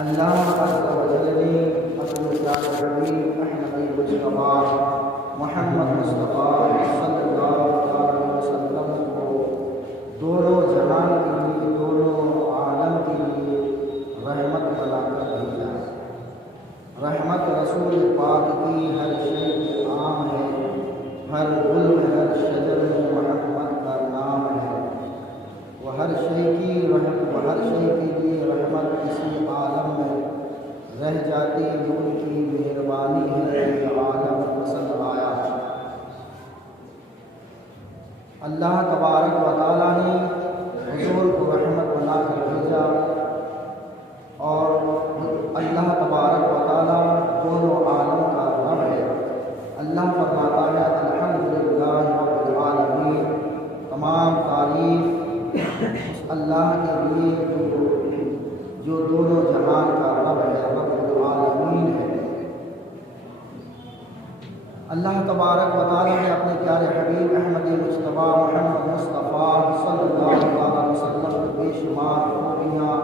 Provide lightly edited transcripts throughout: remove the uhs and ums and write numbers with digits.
اللہ عز و جل نے اپنے پیارے حبیب احمدی مصطفیٰ محمد مصطفیٰ صلی اللہ علیہ وسلم کو دونوں جہان کے لیے، دونوں عالم کے لیے رحمت بنا کر بھیجا۔ رحمت رسول پاک کی ہر شے کے عام ہے، ہر گل میں، ہر شجر میں محمد کا نام ہے۔ وہ ہر شے کی ہر شے کے لیے رحمت کسی عالم میں رہ جاتی، جو ان کی مہربانی ہے، یہ عالم پسند آیا۔ اللہ تبارک و تعالیٰ نے حضور کو رحمت بنا کر بھیجا، اور اللہ تبارک و تعالیٰ دونوں عالم کا رب ہے۔ اللہ فرماتا ہے الحمدللہ رب العالمین، تمام تعریف اس اللہ کے لیے جو دونوں جہان کا رب ہے، رب العالمین ہے۔ اللہ تبارک و تعالیٰ نے اپنے پیارے حبیب احمدی مصطفیٰ محمد مصطفیٰ صلی اللہ علیہ وسلم کو بے شمار خوبیاں،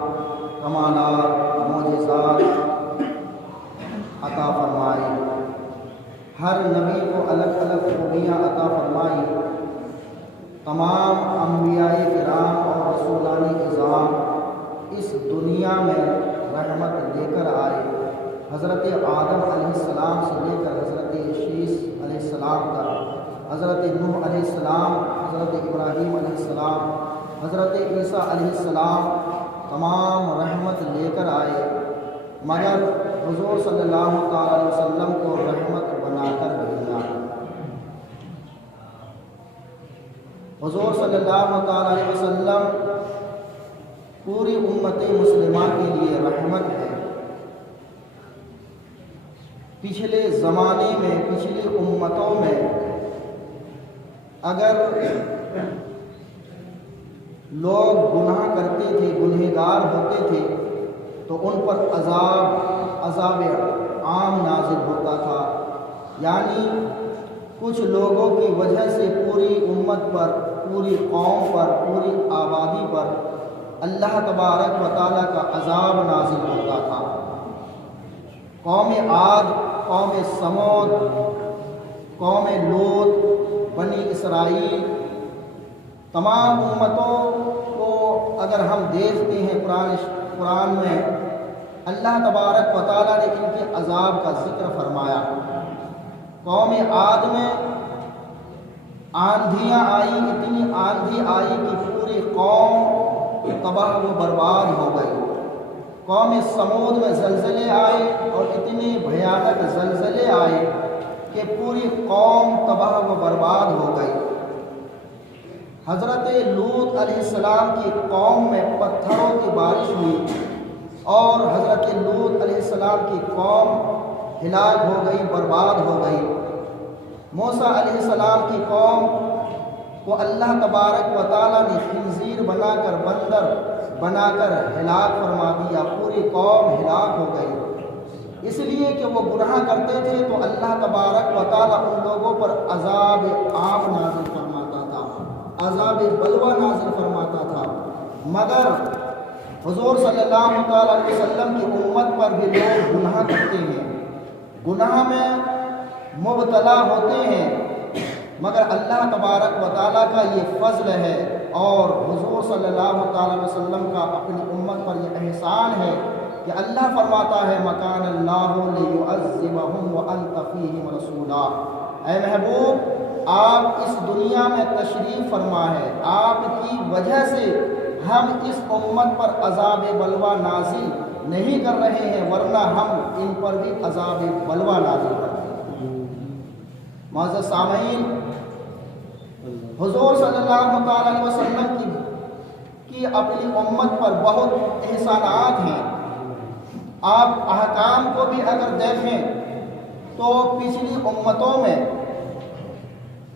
کمالات، معجزات عطا فرمائی۔ ہر نبی کو الگ الگ خوبیاں عطا فرمائی۔ تمام انبیاء کرام اور رسولان اعظام اس دنیا میں رحمت لے کر آئے۔ حضرت آدم علیہ السلام سے لے کر حضرت شیس علیہ السلام تک، حضرت نوح علیہ السلام، حضرت ابراہیم علیہ السلام، حضرت عیسیٰ علیہ السلام، تمام رحمت لے کر آئے، مگر حضور صلی اللہ تعالیٰ علیہ وسلم کو رحمت بنا کر بھیجا۔ حضور صلی اللہ تعالیٰ علیہ وسلم پوری امت مسلمہ کے لیے رحمت ہے۔ پچھلے زمانے میں، پچھلی امتوں میں اگر لوگ گناہ کرتے تھے، گنہگار ہوتے تھے، تو ان پر عذاب عام نازل ہوتا تھا، یعنی کچھ لوگوں کی وجہ سے پوری امت پر، پوری قوم پر، پوری آبادی پر اللہ تبارک و تعالیٰ کا عذاب نازل ہوتا تھا۔ قوم عاد، قوم سمود، قوم لوط، بنی اسرائیل، تمام امتوں کو اگر ہم دیکھتے ہیں قرآن میں، اللہ تبارک و تعالیٰ نے ان کے عذاب کا ذکر فرمایا۔ قوم عاد میں آندھیاں آئی، اتنی آندھی آئی کہ پوری قوم تباہ و برباد ہو گئی۔ قوم سمود میں زلزلے آئے، اور اتنے بھیانک زلزلے آئے کہ پوری قوم تباہ و برباد ہو گئی۔ حضرت لوط علیہ السلام کی قوم میں پتھروں کی بارش ہوئی، اور حضرت لوط علیہ السلام کی قوم ہلاک ہو گئی، برباد ہو گئی۔ موسیٰ علیہ السلام کی قوم کو اللہ تبارک و تعالیٰ نے خنزیر بنا کر، بندر بنا کر ہلاک فرما دیا، پوری قوم ہلاک ہو گئی، اس لیے کہ وہ گناہ کرتے تھے، تو اللہ تبارک و تعالیٰ ان لوگوں پر عذاب عام نازل فرماتا تھا، عذاب بلوہ نازل فرماتا تھا۔ مگر حضور صلی اللہ تعالیٰ علیہ وسلم کی امت پر بھی لوگ گناہ کرتے ہیں، گناہ میں مبتلا ہوتے ہیں، مگر اللہ تبارک و تعالیٰ کا یہ فضل ہے، اور حضور صلی اللہ تعالیٰ علیہ وسلم کا اپنی امت پر یہ احسان ہے کہ اللہ فرماتا ہے مکان اللہ لیعذبہم وانت فیہم رسولا۔ اے محبوب، آپ اس دنیا میں تشریف فرما ہے، آپ کی وجہ سے ہم اس امت پر عذاب بلوہ نازل نہیں کر رہے ہیں، ورنہ ہم ان پر بھی عذاب بلوہ نازل کرتے ہیں۔ معزز سامعین، حضور صلی اللہ تعالیٰ علیہ وسلم کی اپنی امت پر بہت احسانات ہیں۔ آپ احکام کو بھی اگر دیکھیں تو پچھلی امتوں میں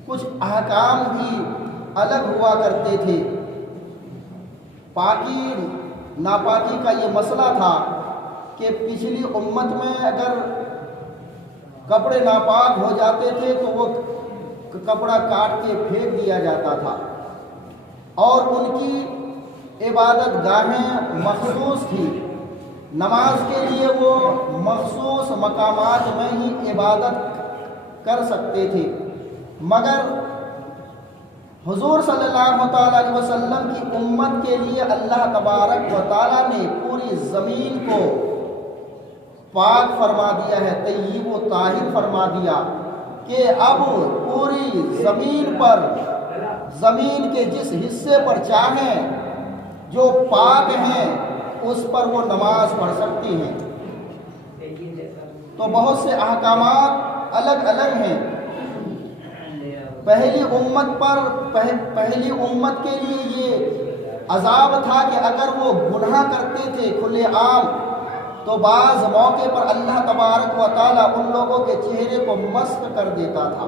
کچھ احکام بھی الگ ہوا کرتے تھے۔ پاکی ناپاکی کا یہ مسئلہ تھا کہ پچھلی امت میں اگر کپڑے ناپاک ہو جاتے تھے تو وہ کپڑا کاٹ کے پھینک دیا جاتا تھا، اور ان کی عبادت گاہیں مخصوص تھی، نماز کے لیے وہ مخصوص مقامات میں ہی عبادت کر سکتے تھے، مگر حضور صلی اللہ تعالیٰ علیہ وسلم کی امت کے لیے اللہ تبارک و تعالیٰ نے پوری زمین کو پاک فرما دیا ہے، طیب و طاہر فرما دیا کہ اب پوری زمین پر، زمین کے جس حصے پر چاہیں جو پاک ہیں اس پر وہ نماز پڑھ سکتی ہیں۔ تو بہت سے احکامات الگ الگ ہیں۔ پہلی امت کے لیے یہ عذاب تھا کہ اگر وہ گناہ کرتے تھے کھلے عام تو بعض موقع پر اللہ تبارک و تعالیٰ ان لوگوں کے چہرے کو مسخ کر دیتا تھا۔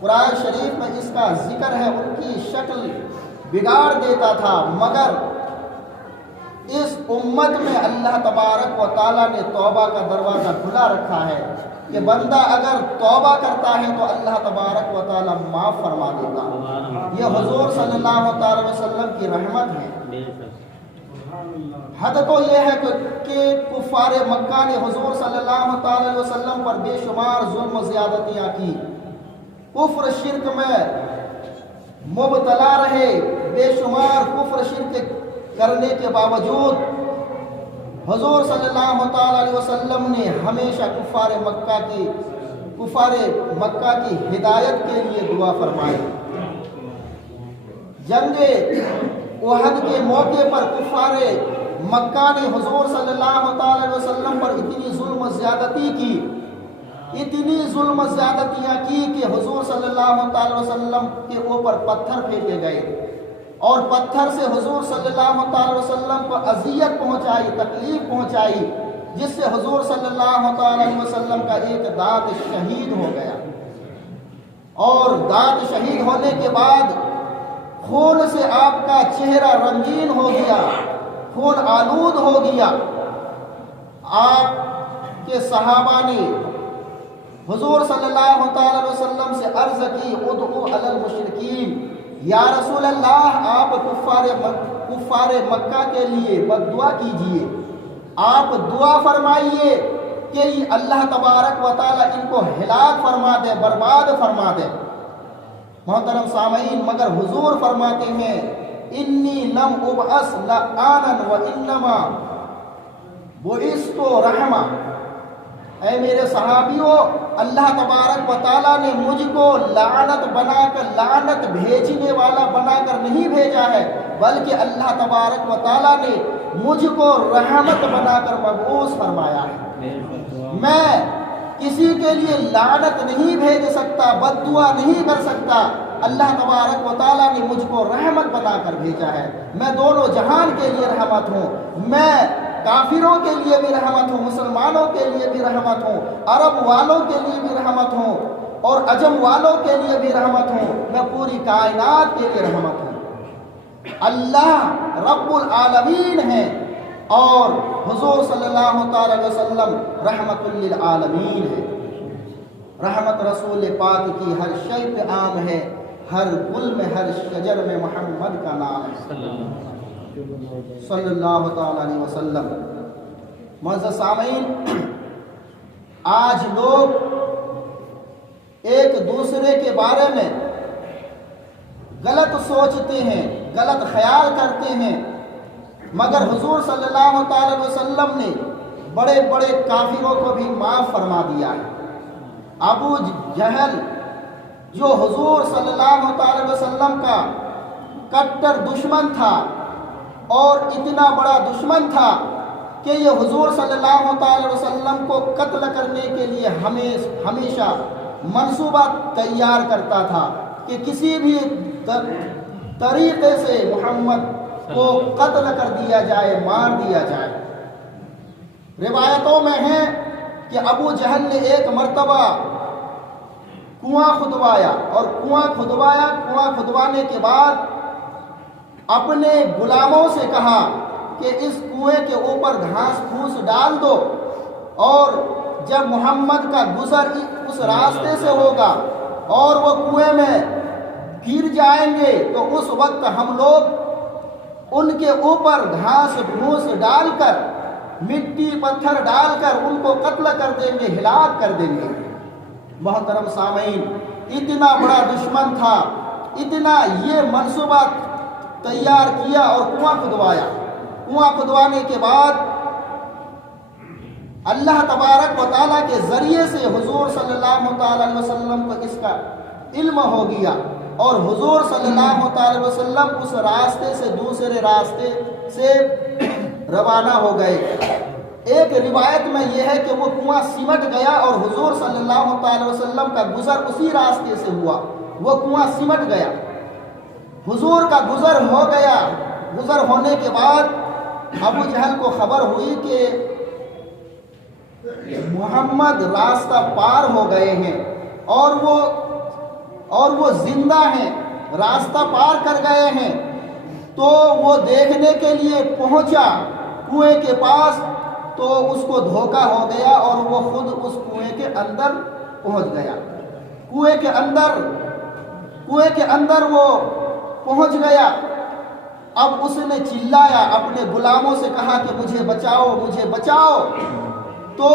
قرآن شریف میں اس کا ذکر ہے، ان کی شکل بگاڑ دیتا تھا، مگر اس امت میں اللہ تبارک و تعالیٰ نے توبہ کا دروازہ کھلا رکھا ہے کہ بندہ اگر توبہ کرتا ہے تو اللہ تبارک و تعالیٰ معاف فرما دیتا۔ یہ حضور صلی اللہ تعالی وسلم کی رحمت ہے۔ حد تو یہ ہے کہ کفار مکہ نے حضور صلی اللہ تعالی وسلم پر بے شمار ظلم و زیادتیاں کی، کفر شرک میں مبتلا رہے، بے شمار کفر شرک کرنے کے باوجود حضور صلی اللہ تعالی علیہ وسلم نے ہمیشہ کفار مکہ کی ہدایت کے لیے دعا فرمائی۔ جنگ احد کے موقع پر کفار مکہ نے حضور صلی اللہ تعالی علیہ وسلم پر اتنی ظلم و زیادتی کی، اتنی ظلم و زیادتیاں کی کہ حضور صلی اللہ تعالی وسلم کے اوپر پتھر پھینکے گئے اور پتھر سے حضور صلی اللہ تعالی وسلم کو اذیت پہنچائی، تکلیف پہنچائی، جس سے حضور صلی اللہ تعالی وسلم کا ایک دانت شہید ہو گیا، اور دانت شہید ہونے کے بعد خون سے آپ کا چہرہ رنگین ہو گیا، خون آلود ہو گیا۔ آپ کے صحابہ نے حضور صلی اللہ تعالی وسلم سے عرض کی، ادعو علی المشرکین، یا رسول اللہ آپ کفار مکہ کے لیے بد دعا کیجئے، آپ دعا فرمائیے کہ اللہ تبارک و تعالیٰ ان کو ہلاک فرما دے، برباد فرما دے۔ محترم سامعین، مگر حضور فرماتے ہیں انی لم ابعث لعانا وانما بعثت رحمہ، اے میرے صحابیوں، اللہ تبارک و تعالیٰ نے مجھ کو لعنت بنا کر، لعنت بھیجنے والا بنا کر نہیں بھیجا ہے، بلکہ اللہ تبارک و تعالیٰ نے مجھ کو رحمت بنا کر مبعوث فرمایا ہے۔ میں کسی کے لیے لعنت نہیں بھیج سکتا، بد دعا نہیں کر سکتا، اللہ تبارک و تعالیٰ نے مجھ کو رحمت بنا کر بھیجا ہے۔ میں دونوں جہان کے لیے رحمت ہوں، میں کافروں کے لیے بھی رحمت ہوں، مسلمانوں کے لیے بھی رحمت ہوں، عرب والوں کے لیے بھی رحمت ہوں، اور عجم والوں کے لیے بھی رحمت ہوں، میں پوری کائنات کے لیے رحمت ہوں۔ اللہ رب العالمین ہے اور حضور صلی اللہ تعالی وسلم رحمت للعالمین ہے۔ رحمت رسول پاک کی ہر شے پہ عام ہے، ہر گل میں، ہر شجر میں محمد کا نام ہے صلی اللہ تعالی علیہ وسلم۔ معزز سامعین، آج لوگ ایک دوسرے کے بارے میں غلط سوچتے ہیں، غلط خیال کرتے ہیں، مگر حضور صلی اللہ تعالی وسلم نے بڑے بڑے کافروں کو بھی معاف فرما دیا ہے۔ ابو جہل جو حضور صلی اللہ تعالی وسلم کا کٹر دشمن تھا اور اتنا بڑا دشمن تھا کہ یہ حضور صلی اللہ تعالی وسلم کو قتل کرنے کے لیے ہمیشہ منصوبہ تیار کرتا تھا کہ کسی بھی طریقے سے محمد کو قتل کر دیا جائے، مار دیا جائے۔ روایتوں میں ہے کہ ابو جہل نے ایک مرتبہ کنواں کھدوایا اور کنواں کھدوانے کے بعد اپنے غلاموں سے کہا کہ اس کنویں کے اوپر گھاس پھوس ڈال دو، اور جب محمد کا گزر اس راستے سے ہوگا اور وہ کنویں میں گر جائیں گے تو اس وقت ہم لوگ ان کے اوپر گھاس پھوس ڈال کر، مٹی پتھر ڈال کر ان کو قتل کر دیں گے، ہلاک کر دیں گے۔ محترم سامعین، اتنا بڑا دشمن تھا، اتنا یہ منصوبہ تیار کیا اور کنواں کھدوایا۔ کنواں کھدوانے کے بعد اللہ تبارک و تعالیٰ کے ذریعے سے حضور صلی اللہ علیہ وسلم کو اس کا علم ہو گیا، اور حضور صلی اللہ علیہ وسلم اس راستے سے دوسرے راستے سے روانہ ہو گئے۔ ایک روایت میں یہ ہے کہ وہ کنواں سمٹ گیا اور حضور صلی اللہ علیہ وسلم کا گزر اسی راستے سے ہوا، وہ کنواں سمٹ گیا، حضور کا گزر ہو گیا۔ گزر ہونے کے بعد ابو جہل کو خبر ہوئی کہ محمد راستہ پار ہو گئے ہیں اور وہ زندہ ہیں، راستہ پار کر گئے ہیں۔ تو وہ دیکھنے کے لیے پہنچا کنویں کے پاس، تو اس کو دھوکہ ہو گیا اور وہ خود اس کنویں کے اندر پہنچ گیا۔ کنویں کے اندر وہ پہنچ گیا۔ اب اس نے چلایا، اپنے غلاموں سے کہا کہ مجھے بچاؤ، مجھے بچاؤ۔ تو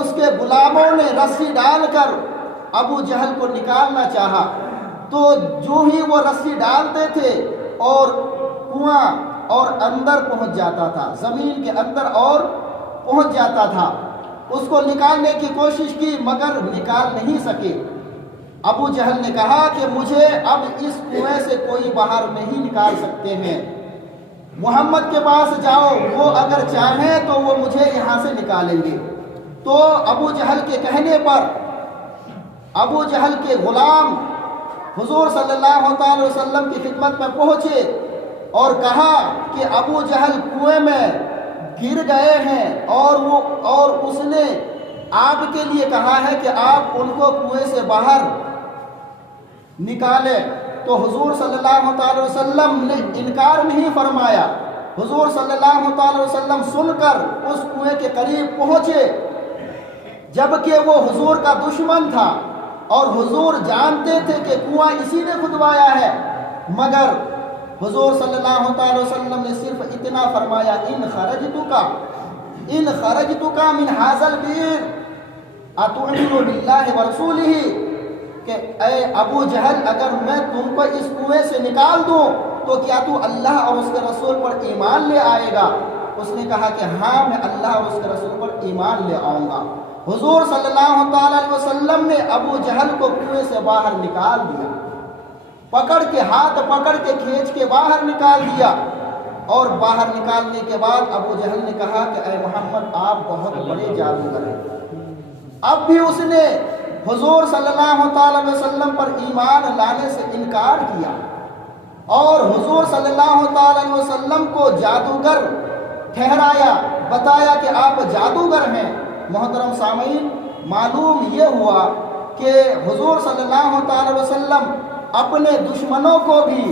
اس کے غلاموں نے رسی ڈال کر ابو جہل کو نکالنا چاہا، تو جو ہی وہ رسی ڈالتے تھے اور کنواں اور اندر پہنچ جاتا تھا، زمین کے اندر اور پہنچ جاتا تھا۔ اس کو نکالنے کی کوشش کی مگر نکال نہیں سکے۔ ابو جہل نے کہا کہ مجھے اب اس کنویں سے کوئی باہر نہیں نکال سکتے ہیں، محمد کے پاس جاؤ، وہ اگر چاہیں تو وہ مجھے یہاں سے نکالیں گے۔ تو ابو جہل کے کہنے پر ابو جہل کے غلام حضور صلی اللہ علیہ وسلم کی خدمت میں پہنچے اور کہا کہ ابو جہل کنویں میں گر گئے ہیں اور اس نے آپ کے لیے کہا ہے کہ آپ ان کو کنویں سے باہر نکالیں۔ تو حضور صلی اللہ علیہ وسلم نے انکار نہیں فرمایا۔ حضور صلی اللہ علیہ وسلم سن کر اس کنویں کے قریب پہنچے، جبکہ وہ حضور کا دشمن تھا اور حضور جانتے تھے کہ کنواں اسی نے کھدوایا ہے، مگر حضور صلی اللہ علیہ وسلم نے صرف اتنا فرمایا، ان خرجتک من ھذا البئر اتؤمن باللہ ورسولہ، کہ اے ابو جہل اگر میں تم کو اس کنویں سے نکال دوں تو کیا تو اللہ اور اس کے رسول پر ایمان لے آئے گا؟ اس نے کہا کہ ہاں، میں اللہ اور اس کے رسول پر ایمان لے آؤں گا۔ حضور صلی اللہ علیہ وسلم نے ابو جہل کو کنویں سے باہر نکال دیا، ہاتھ پکڑ کے کھینچ کے باہر نکال دیا، اور باہر نکالنے کے بعد ابو جہل نے کہا کہ اے محمد آپ بہت بڑے جادوگر ہیں۔ اب بھی اس نے حضور صلی اللہ علیہ وسلم پر ایمان لانے سے انکار کیا اور حضور صلی اللہ علیہ وسلم کو جادوگر ٹھہرایا، بتایا کہ آپ جادوگر ہیں۔ محترم سامعین، معلوم یہ ہوا کہ حضور صلی اللہ علیہ وسلم اپنے دشمنوں کو بھی،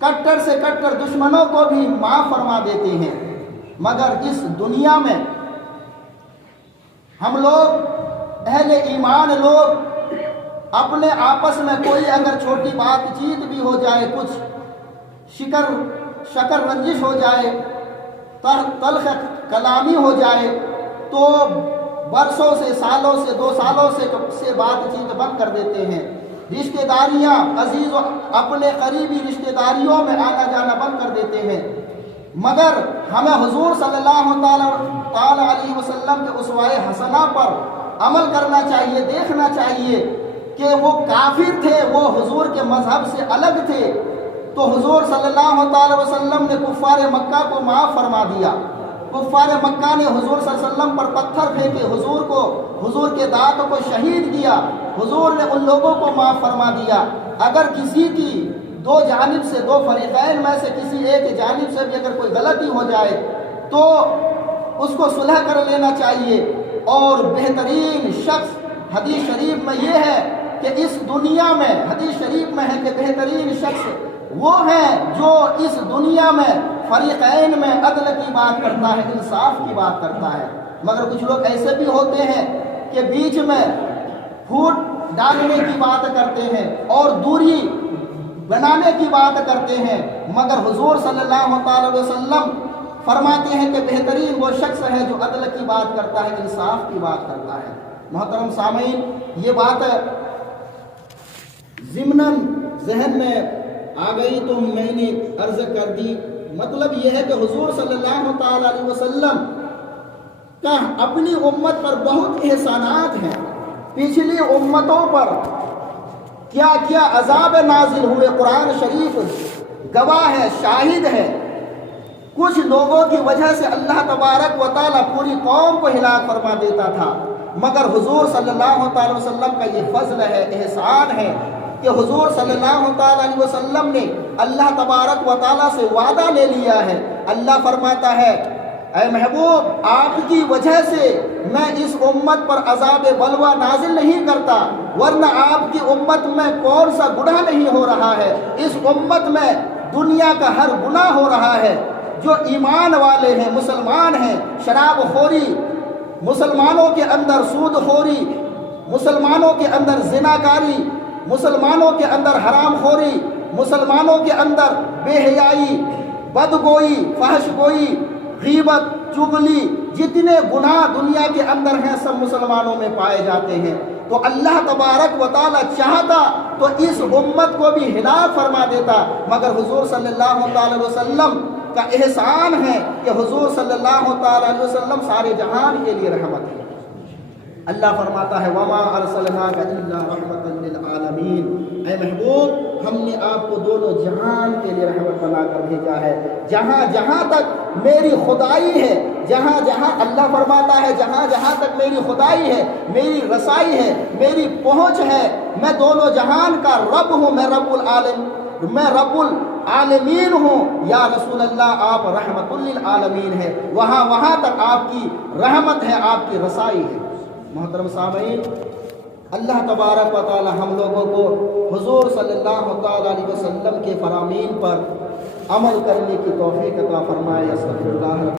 کٹر سے کٹر دشمنوں کو بھی معاف فرما دیتے ہیں، مگر اس دنیا میں ہم لوگ اہل ایمان لوگ اپنے آپس میں کوئی اگر چھوٹی بات چیت بھی ہو جائے، کچھ شکر رنجش ہو جائے، تلخ کلامی ہو جائے، تو برسوں سے، سالوں سے، 2 سالوں سے بات چیت بند کر دیتے ہیں۔ رشتہ داریاں، عزیز و اپنے قریبی رشتہ داریوں میں آنا جانا بند کر دیتے ہیں، مگر ہمیں حضور صلی اللہ تعالی علیہ وسلم کے اسوہ حسنہ پر عمل کرنا چاہیے، دیکھنا چاہیے کہ وہ کافر تھے، وہ حضور کے مذہب سے الگ تھے، تو حضور صلی اللہ تعالی وسلم نے کفار مکہ کو معاف فرما دیا۔ کفار مکہ نے حضور صلی اللہ علیہ وسلم پر پتھر پھینکے، حضور کے دانت کو شہید کیا، حضور نے ان لوگوں کو معاف فرما دیا۔ اگر کسی کی 2 جانب سے، 2 فریقین میں سے کسی ایک جانب سے بھی اگر کوئی غلطی ہو جائے تو اس کو صلح کر لینا چاہیے، اور بہترین شخص حدیث شریف میں یہ ہے کہ اس دنیا میں، حدیث شریف میں ہے کہ بہترین شخص وہ ہے جو اس دنیا میں فریقین میں عدل کی بات کرتا ہے، انصاف کی بات کرتا ہے۔ مگر کچھ لوگ ایسے بھی ہوتے ہیں کہ بیچ میں پھوٹ ڈالنے کی بات کرتے ہیں اور بنانے کی بات کرتے ہیں، مگر حضور صلی اللہ تعالی علیہ وسلم فرماتے ہیں کہ بہترین وہ شخص ہے جو عدل کی بات کرتا ہے، انصاف کی بات کرتا ہے۔ محترم سامعین، یہ بات ضمناً ذہن میں آ گئی تو میں نے عرض کر دی۔ مطلب یہ ہے کہ حضور صلی اللہ تعالی علیہ وسلم کا اپنی امت پر بہت احسانات ہیں۔ پچھلی امتوں پر کیا کیا عذاب نازل ہوئے، قرآن شریف گواہ ہے، شاہد ہے۔ کچھ لوگوں کی وجہ سے اللہ تبارک و تعالیٰ پوری قوم کو ہلاک فرما دیتا تھا، مگر حضور صلی اللہ تعالی وسلم کا یہ فضل ہے، احسان ہے کہ حضور صلی اللہ تعالی علیہ وسلم نے اللہ تبارک و تعالیٰ سے وعدہ لے لیا ہے۔ اللہ فرماتا ہے، اے محبوب، آپ کی وجہ سے میں اس امت پر عذاب بلوا نازل نہیں کرتا، ورنہ آپ کی امت میں کون سا گناہ نہیں ہو رہا ہے۔ اس امت میں دنیا کا ہر گناہ ہو رہا ہے۔ جو ایمان والے ہیں، مسلمان ہیں، شراب خوری، مسلمانوں کے اندر سود خوری، مسلمانوں کے اندر زناکاری، مسلمانوں کے اندر حرام خوری، مسلمانوں کے اندر بے حیائی، بدگوئی، فحش گوئی، غیبت، چغلی، جتنے گناہ دنیا کے اندر ہیں سب مسلمانوں میں پائے جاتے ہیں۔ تو اللہ تبارک و تعالیٰ چاہتا تو اس امت کو بھی ہلاک فرما دیتا، مگر حضور صلی اللہ تعالی وسلم کا احسان ہے کہ حضور صلی اللہ تعالی علیہ وسلم سارے جہان کے لیے رحمت ہے۔ اللہ فرماتا ہے، وَمَا أَرْسَلْنَاكَ إِلَّا رَحْمَةً لِّلْعَالَمِينَ، اے محبوب، ہم نے آپ کو دونوں جہان کے لیے رحمت بنا کر بھیجا ہے۔ جہاں جہاں تک میری خدائی ہے، جہاں جہاں اللہ فرماتا ہے، جہاں جہاں تک میری خدائی ہے، میری رسائی ہے، میری پہنچ ہے، میں دونوں جہان کا رب ہوں، میں رب العالمین ہوں۔ یا رسول اللہ، آپ رحمت للعالمین ہیں، وہاں تک آپ کی رحمت ہے، آپ کی رسائی ہے۔ محترم سامعین، اللہ تبارک و تعالی ہم لوگوں کو حضور صلی اللہ تعالی علیہ وسلم کے فرامین پر عمل کرنے کی توفیق عطا فرمائے۔ استغفر اللہ۔